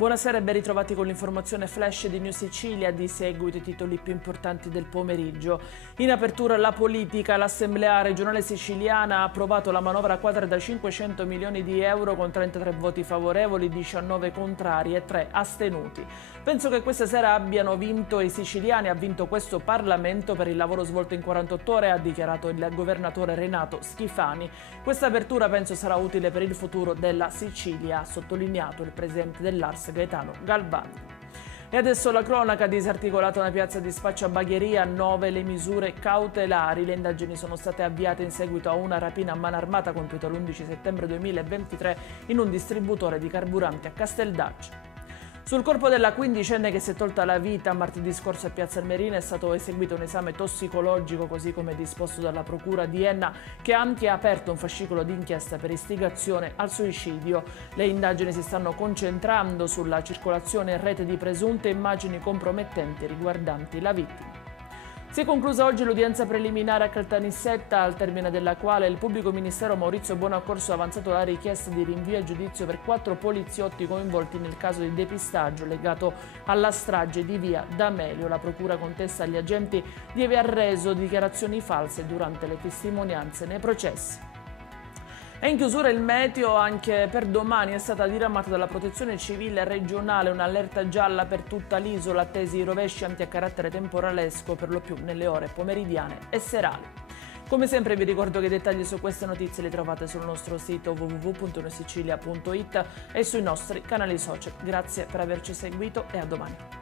Buonasera e ben ritrovati con l'informazione flash di New Sicilia. Di seguito i titoli più importanti del pomeriggio. In apertura la politica, l'Assemblea regionale siciliana ha approvato la manovra quadra da 500 milioni di euro con 33 voti favorevoli, 19 contrari e 3 astenuti. Penso che questa sera abbiano vinto i siciliani, ha vinto questo Parlamento per il lavoro svolto in 48 ore, ha dichiarato il governatore Renato Schifani. Questa apertura penso sarà utile per il futuro della Sicilia, ha sottolineato il presidente dell'Ars Gaetano Galvani. E adesso la cronaca: disarticolata una piazza di spaccio a Bagheria, 9 le misure cautelari. Le indagini sono state avviate in seguito a una rapina a mano armata compiuta l'11 settembre 2023 in un distributore di carburanti a Casteldaccio. Sul corpo della quindicenne che si è tolta la vita martedì scorso a Piazza Armerina è stato eseguito un esame tossicologico, così come disposto dalla Procura di Enna, che ha anche aperto un fascicolo d'inchiesta per istigazione al suicidio. Le indagini si stanno concentrando sulla circolazione in rete di presunte immagini compromettenti riguardanti la vittima. Si è conclusa oggi l'udienza preliminare a Caltanissetta, al termine della quale il pubblico ministero Maurizio Buonaccorso ha avanzato la richiesta di rinvio a giudizio per 4 poliziotti coinvolti nel caso di depistaggio legato alla strage di via D'Amelio. La procura contesta agli agenti di aver reso dichiarazioni false durante le testimonianze nei processi. E in chiusura il meteo: anche per domani è stata diramata dalla Protezione Civile regionale un'allerta gialla per tutta l'isola, attesi rovesci anti a carattere temporalesco per lo più nelle ore pomeridiane e serali. Come sempre vi ricordo che i dettagli su queste notizie li trovate sul nostro sito www.newsicilia.it e sui nostri canali social. Grazie per averci seguito e a domani.